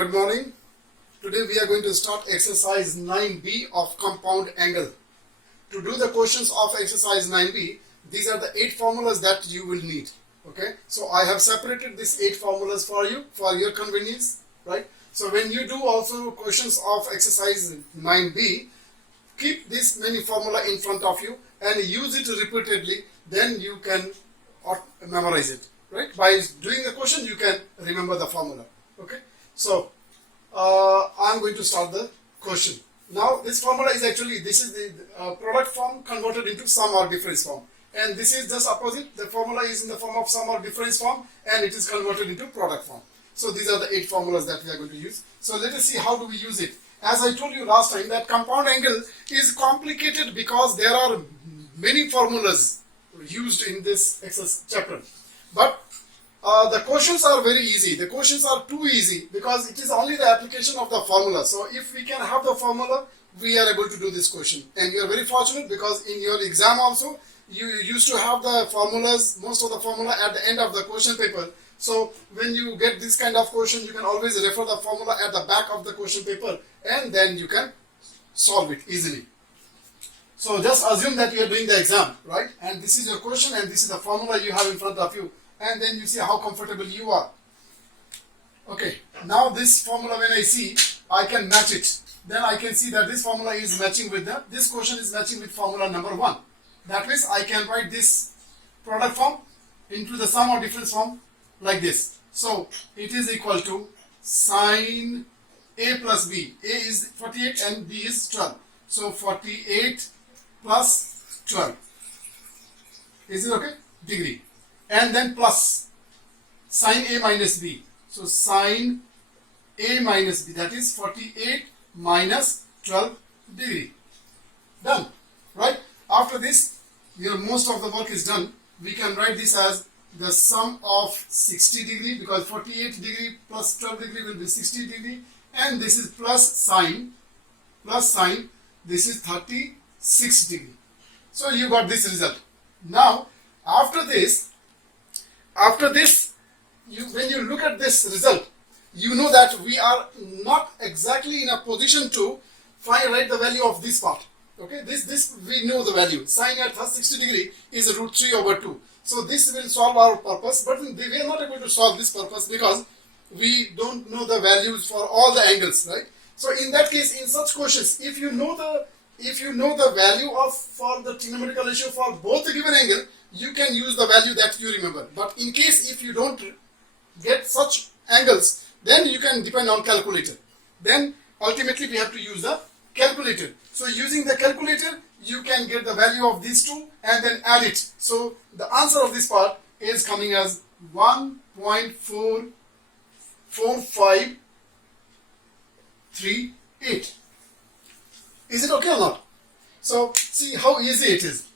Good morning. Today we are going to start exercise 9b of compound angle. To do the questions of exercise 9b, these are the 8 formulas that you will need. Okay, so I have separated these 8 formulas for you for your convenience, right? So when you do also questions of exercise 9b, keep this many formula in front of you and use it repeatedly, then you can memorize it, right? By doing the question you can remember the formula. Okay, so I'm going to start the question. Now this formula is actually, this is the product form converted into sum or difference form, and this is just opposite. The formula is in the form of sum or difference form and it is converted into product form. So these are the 8 formulas that we are going to use. So let us see how do we use it. As I told you last time, that compound angle is complicated because there are many formulas used in this exercise chapter. But the questions are very easy. The questions are too easy because it is only the application of the formula. So if we can have the formula, we are able to do this question. And you are very fortunate because in your exam also, you used to have the formulas, most of the formula at the end of the question paper. So when you get this kind of question, you can always refer the formula at the back of the question paper and then you can solve it easily. So just assume that you are doing the exam, right? And this is your question and this is the formula you have in front of you. And then you see how comfortable you are. Okay, now this formula when I see, I can match it. Then I can see that this formula is matching with this question is matching with formula number 1. That means I can write this product form into the sum or difference form like this. So it is equal to sine A plus B. A is 48 and B is 12. So 48 plus 12. Is it okay? Degree. And then plus sine A minus B. So sine A minus B, that is 48 minus 12 degree. Done. Right? After this, most of the work is done. We can write this as the sum of 60 degree because 48 degree plus 12 degree will be 60 degree. And this is plus sine, this is 36 degree. So you got this result. Now, after this, when you look at this result, you know that we are not exactly in a position to write the value of this part. Okay, this we know the value. Sine at 60 degree is root 3 over 2. So this will solve our purpose, but we are not able to solve this purpose because we don't know the values for all the angles, right? So in that case, in such questions, if you know the value for the trigonometrical ratio for both the given angle, you can use the value that you remember. But in case if you don't get such angles, then you can depend on calculator. Then ultimately we have to use the calculator. So using the calculator, you can get the value of these two and then add it. So the answer of this part is coming as 1.44538. Is it okay or not? So see how easy it is.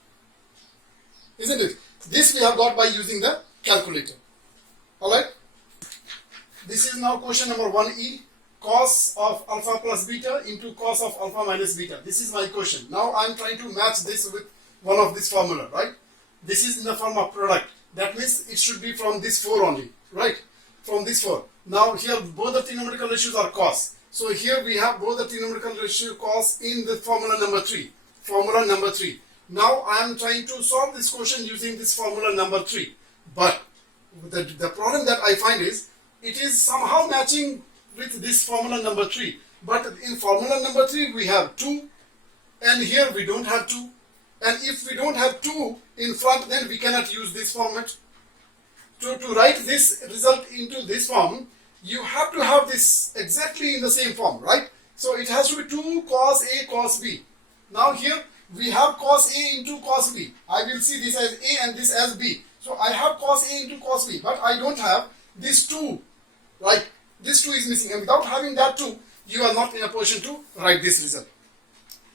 Isn't it? This we have got by using the calculator. Alright? This is now question number 1e. Cos of alpha plus beta into cos of alpha minus beta. This is my question. Now I am trying to match this with one of this formula, right? This is in the form of product. That means it should be from this 4 only, right? From this 4. Now here both the trigonometrical ratios are cos. So here we have both the trigonometrical ratio cos in the formula number 3. Formula number 3. Now I am trying to solve this question using this formula number 3. But the problem that I find is it is somehow matching with this formula number 3. But in formula number 3 we have 2 and here we don't have 2. And if we don't have 2 in front, then we cannot use this format. To write this result into this form, you have to have this exactly in the same form, right? So it has to be 2 cos A cos B. Now here we have cos A into cos B. I will see this as A and this as B. So I have cos A into cos B, but I don't have this 2, right? This 2 is missing, and without having that 2, you are not in a position to write this result.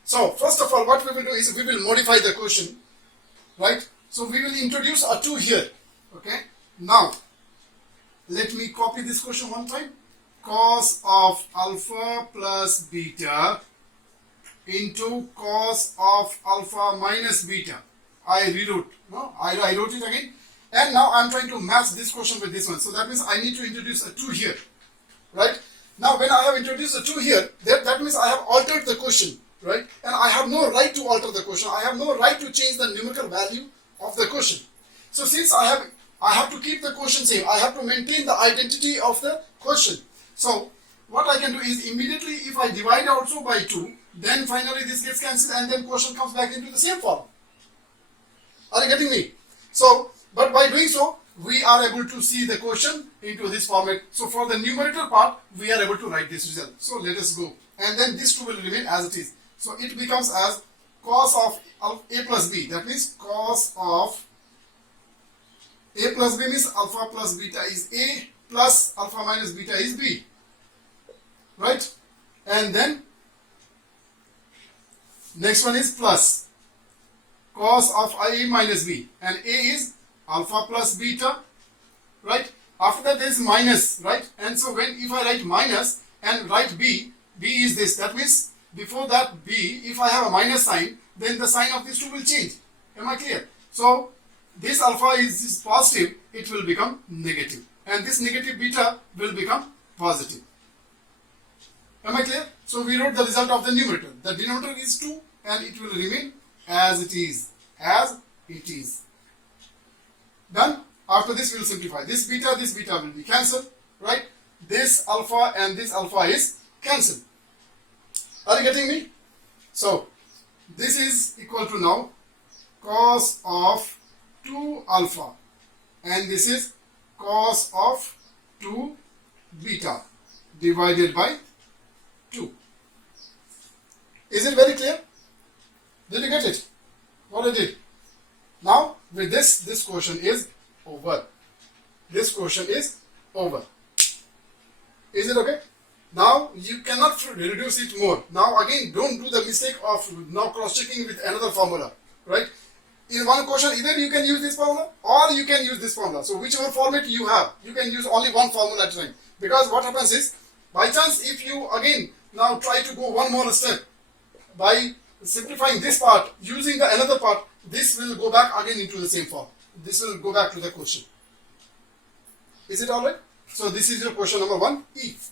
So first of all, what we will do is we will modify the question, right? So we will introduce a 2 here, okay? Now, let me copy this question one time. Cos of alpha plus beta into cos of alpha minus beta. I rewrote, no? I wrote it again. And now I'm trying to match this question with this one. So that means I need to introduce a 2 here, right? Now when I have introduced the 2 here, that means I have altered the question, right? And I have no right to alter the question. I have no right to change the numerical value of the question. So since I have to keep the question same, I have to maintain the identity of the question. So what I can do is immediately if I divide also by 2, then finally this gets cancelled and then question comes back into the same form. Are you getting me? So, but by doing so, we are able to see the question into this format. So for the numerator part, we are able to write this result. So let us go. And then this 2 will remain as it is. So it becomes as cos of a plus b. That means cos of a plus b means alpha plus beta is a plus alpha minus beta is b. Right? And then next one is plus cos of a minus b. And a is alpha plus beta, right? After that there is minus, right? And so when if I write minus and write b, b is this. That means before that b, if I have a minus sign, then the sign of this 2 will change. Am I clear? So this alpha is positive, it will become negative. And this negative beta will become positive. Am I clear? So we wrote the result of the numerator. The denominator is 2 and it will remain as it is. As it is. Done. After this we will simplify. This beta will be cancelled, right? This alpha and this alpha is cancelled. Are you getting me? So this is equal to now cos of 2 alpha and this is cos of 2 beta divided by 2. Is it very clear? Did you get it? What I did? Now with this question is over. This question is over. Is it okay? Now you cannot reduce it more. Now again, don't do the mistake of now cross-checking with another formula, right? In one question, either you can use this formula or you can use this formula. So whichever format you have, you can use only one formula at a time. Because what happens is, by chance if you again now try to go one more step by simplifying this part using the another part, this will go back again into the same form. This will go back to the question. Is it alright? So this is your question number 1E.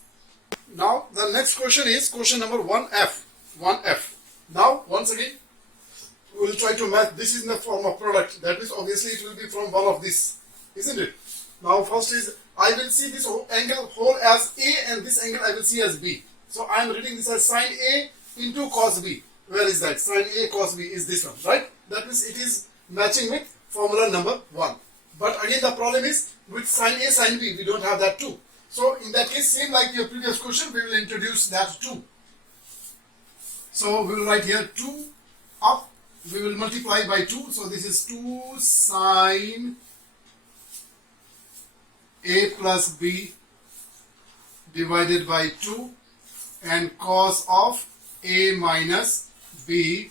Now the next question is question number 1F. 1F. Now once again we will try to match. This is in the form of product. That means obviously it will be from one of this, isn't it? Now first is I will see this whole as A and this angle I will see as B. So I am reading this as sine A into cos B. Where is that? Sine A cos B is this one, right? That means it is matching with formula number 1. But again the problem is with sine A sine B we don't have that 2. So in that case, same like your previous question, we will introduce that 2. So we will write here 2 up, we will multiply by 2. So this is 2 sine A plus B divided by 2 and cos of A minus B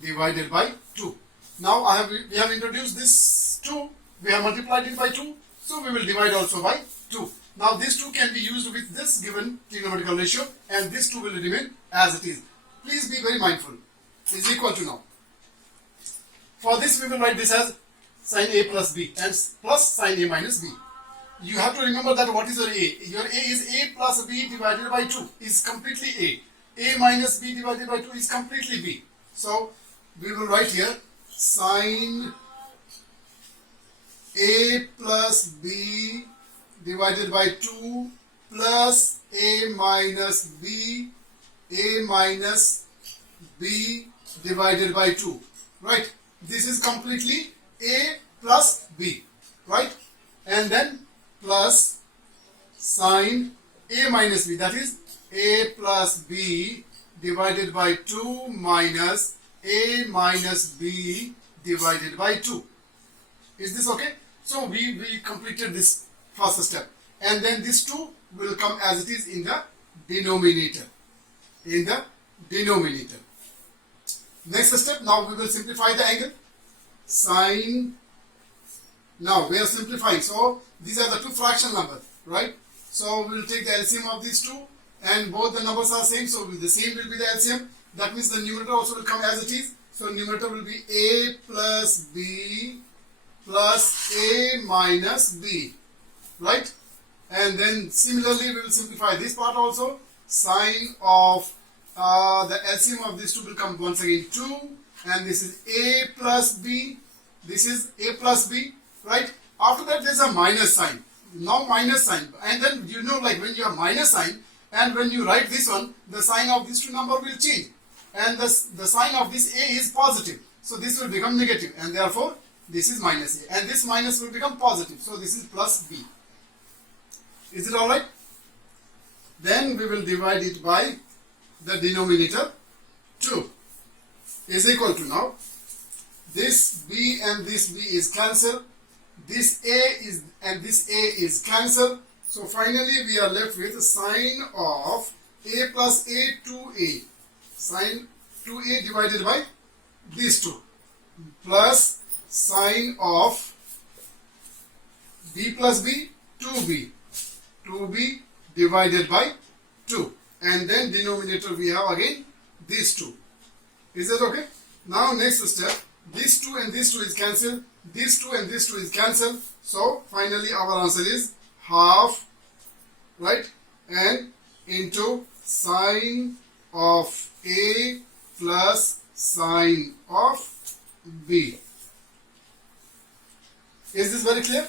divided by 2. Now we have introduced this 2, we have multiplied it by 2, so we will divide also by 2. Now this 2 can be used with this given trigonometrical ratio and this 2 will remain as it is. Please be very mindful. Is equal to now. For this we will write this as sine A plus B and plus sine A minus B. You have to remember that what is your A? Your A is A plus B divided by 2 is completely A. A minus B divided by 2 is completely B. So we will write here sine A plus B divided by 2 plus A minus B divided by 2, right? This is completely A plus B, right? And then plus sine A minus B, that is A plus B divided by 2 minus A minus B divided by 2. Is this okay? So we completed this first step, and then this 2 will come as it is in the denominator. In the denominator. Next step, now we will simplify the angle. Sine. Now we are simplifying. So these are the two fraction numbers, right? So we will take the LCM of these two, and both the numbers are same. So the same will be the LCM. That means the numerator also will come as it is. So numerator will be A plus B plus A minus B. Right? And then similarly we will simplify this part also. Sine of the LCM of these two will come once again 2, and this is a plus b, this is a plus b, right? After that there is a minus sign. Now minus sign, and then you know, like when you have minus sign and when you write this one, the sign of these two number will change, and the sign of this a is positive, so this will become negative, and therefore this is minus a, and this minus will become positive, so this is plus b. Is it alright? Then we will divide it by the denominator 2 is equal to, now this b and this b is cancelled, this a is and this a is cancelled, so finally we are left with sine of a plus a 2a, sine 2a divided by these two, plus sine of b plus b 2b divided by 2, and then denominator we have again these two. Is that okay? Now next step, this 2 and this 2 is cancelled, this 2 and this 2 is cancelled, so finally our answer is half, right, and into sine of a plus sine of b. Is this very clear?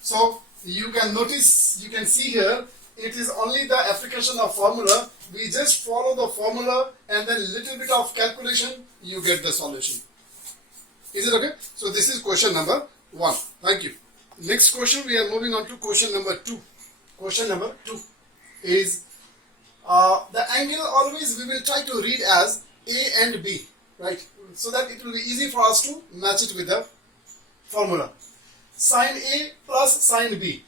So you can notice, you can see here, it is only the application of formula. We just follow the formula and then little bit of calculation, you get the solution. Is it okay? So this is question number 1. Thank you. Next question, we are moving on to question number 2. Question number 2 is the angle, always we will try to read as A and B, right? So that it will be easy for us to match it with the formula. Sine A plus sine B.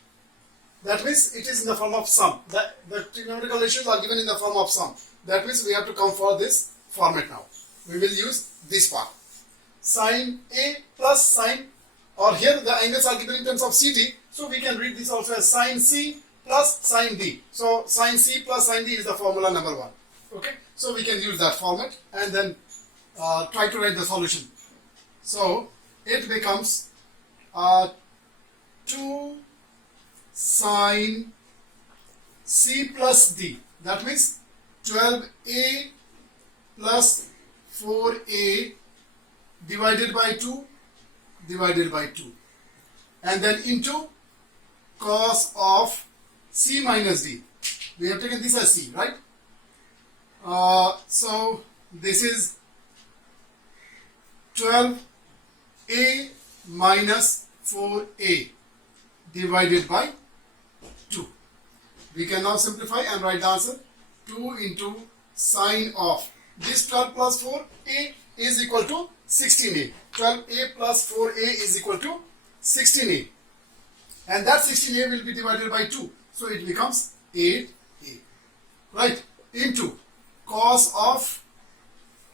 That means it is in the form of sum. The trigonometrical ratios are given in the form of sum. That means we have to come for this format now. We will use this part. Sine A plus sine, or here the angles are given in terms of CT, so we can read this also as sine C plus sine D. So sine C plus sine D is the formula number 1. Okay, so we can use that format and then try to write the solution. So it becomes 2 sine C plus D. That means 12a plus 4a divided by 2, and then into cos of C minus D. We have taken this as C, right? So this is 12a minus 4a divided by 2. We can now simplify and write the answer. 2 into sine of this 12 plus 4a is equal to 16a. 12a plus 4a is equal to 16a. And that 16a will be divided by 2. So it becomes 8a. Right? Into cos of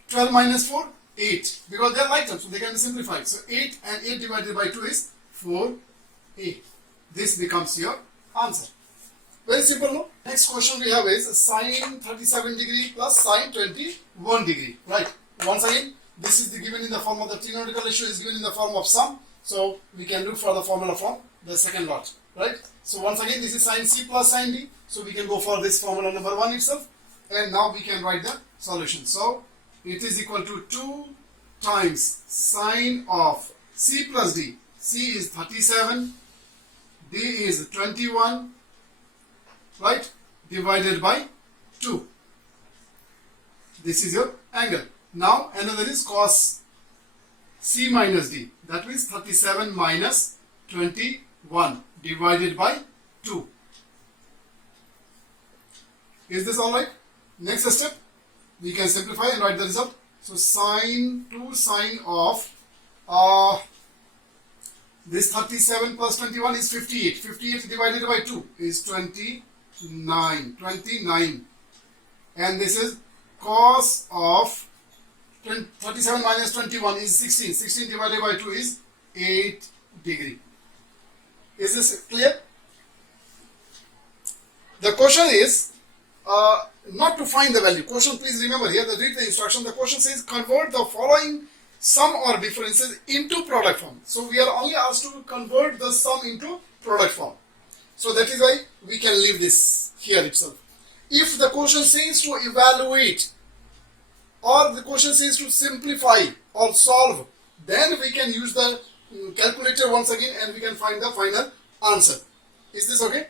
12 minus 4, 8. Because they are like terms, so they can be simplified. So 8 and 8 divided by 2 is 4a. This becomes your answer. Very simple, no? Next question we have is sine 37 degree plus sine 21 degree. Right? Once again, this is given in the form of the trigonometrical ratio is given in the form of sum. So we can look for the formula from the second lot. Right? So once again, this is sine C plus sine D. So we can go for this formula number 1 itself. And now we can write the solution. So it is equal to 2 times sine of C plus D. C is 37. D is 21, right, divided by 2. This is your angle. Now another is cos C minus D. That means 37 minus 21 divided by 2. Is this alright? Next step, we can simplify and write the result. So sine 2 sine of this 37 plus 21 is 58. 58 divided by 2 is 29. 29. And this is cos of 37 minus 21 is 16. 16 divided by 2 is 8 degree. Is this clear? The question is not to find the value. Question, please remember here, read the instruction. The question says convert the following sum or differences into product form. So we are only asked to convert the sum into product form. So that is why we can leave this here itself. If the question says to evaluate or the question says to simplify or solve, then we can use the calculator once again and we can find the final answer. Is this okay?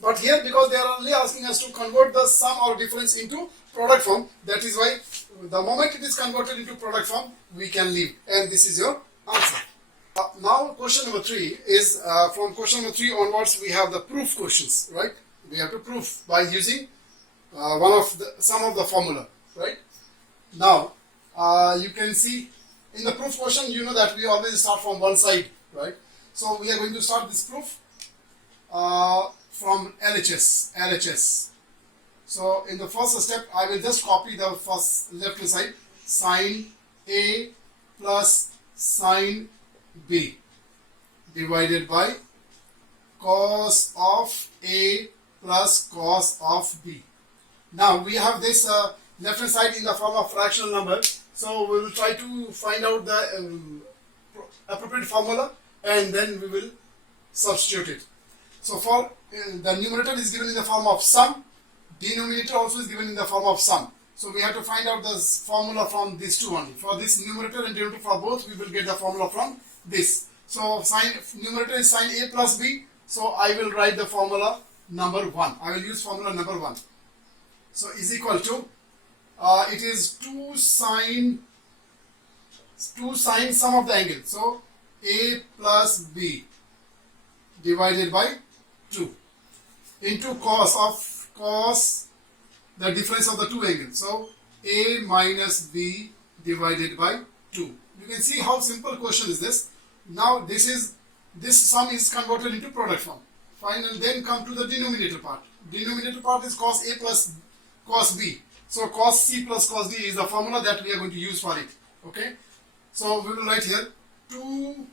But here, because they are only asking us to convert the sum or difference into product form, that is why the moment it is converted into product form, we can leave, and this is your answer. Now question number 3 is from question number 3 onwards we have the proof questions, right? We have to prove by using some of the formula, right? Now you can see in the proof question, you know that we always start from one side, right? So we are going to start this proof from LHS. So in the first step, I will just copy the first left hand side, sin A plus sin B divided by cos of A plus cos of B. Now we have this left hand side in the form of fractional number. So we will try to find out the appropriate formula and then we will substitute it. So for the numerator is given in the form of sum, denominator also is given in the form of sum. So we have to find out the formula from these two only. For this numerator and denominator for both, we will get the formula from this. So numerator is sin A plus B. So I will write the formula number 1. I will use formula number 1. So is equal to it is 2 sine sum of the angle. So A plus B divided by 2 into cos the difference of the two angles. So A minus B divided by 2. You can see how simple question is this. Now this sum is converted into product form. Finally, then come to the denominator part. Denominator part is cos A plus cos B. So cos C plus cos D is the formula that we are going to use for it. Okay. So we will write here 2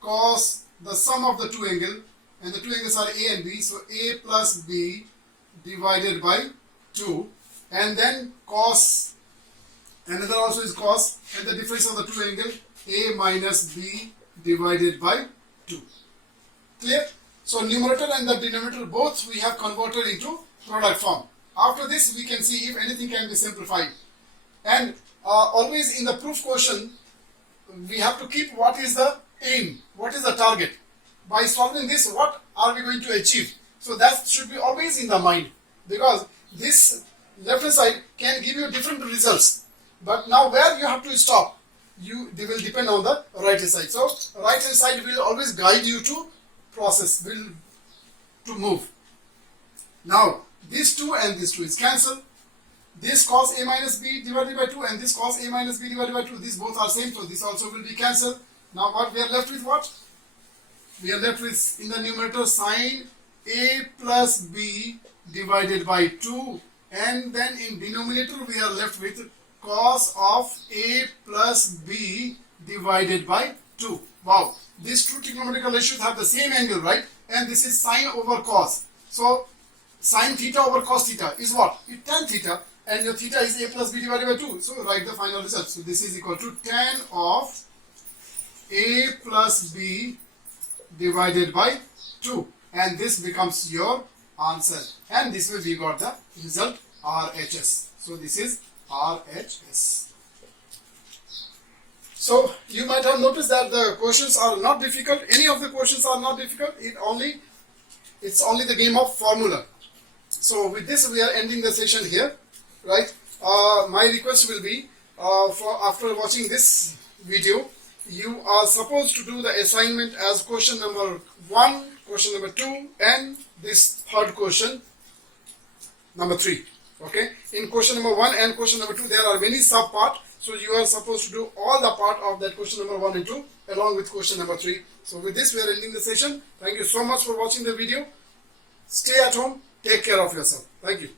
cos the sum of the two angles, and the two angles are A and B. So A plus B divided by 2, and then cos, another also is cos, and the difference of the two angles A minus B divided by 2. Clear? So numerator and the denominator both we have converted into product form. After this we can see if anything can be simplified. And always in the proof question we have to keep what is the aim, what is the target. By solving this, what are we going to achieve? So that should be always in the mind, because this left hand side can give you different results. But now where you have to stop, they will depend on the right hand side. So right hand side will always guide you to process, to move. Now this 2 and this 2 is cancelled. This cos A minus B divided by 2 and this cos A minus B divided by 2, these both are same, so this also will be cancelled. Now what we are left with what? We are left with in the numerator sin A plus B divided by 2, and then in denominator we are left with cos of A plus B divided by 2. Wow, these two trigonometrical ratios have the same angle, right? And this is sine over cos. So sine theta over cos theta is what? It's tan theta, and your theta is A plus B divided by 2. So write the final result. So this is equal to tan of A plus B divided by 2, and this becomes your answer, and this way we got the result RHS. So this is RHS. So you might have noticed that the questions are not difficult. Any of the questions are not difficult. It's only the game of formula. So with this we are ending the session here, right? My request will be after watching this video, you are supposed to do the assignment as question number 1, question number 2, and this third question number 3. Okay, in question number 1 and question number 2 there are many sub part, so you are supposed to do all the part of that question number 1 and 2 along with question number 3. So with this we are ending the session. Thank you so much for watching the video. Stay at home, take care of yourself. Thank you.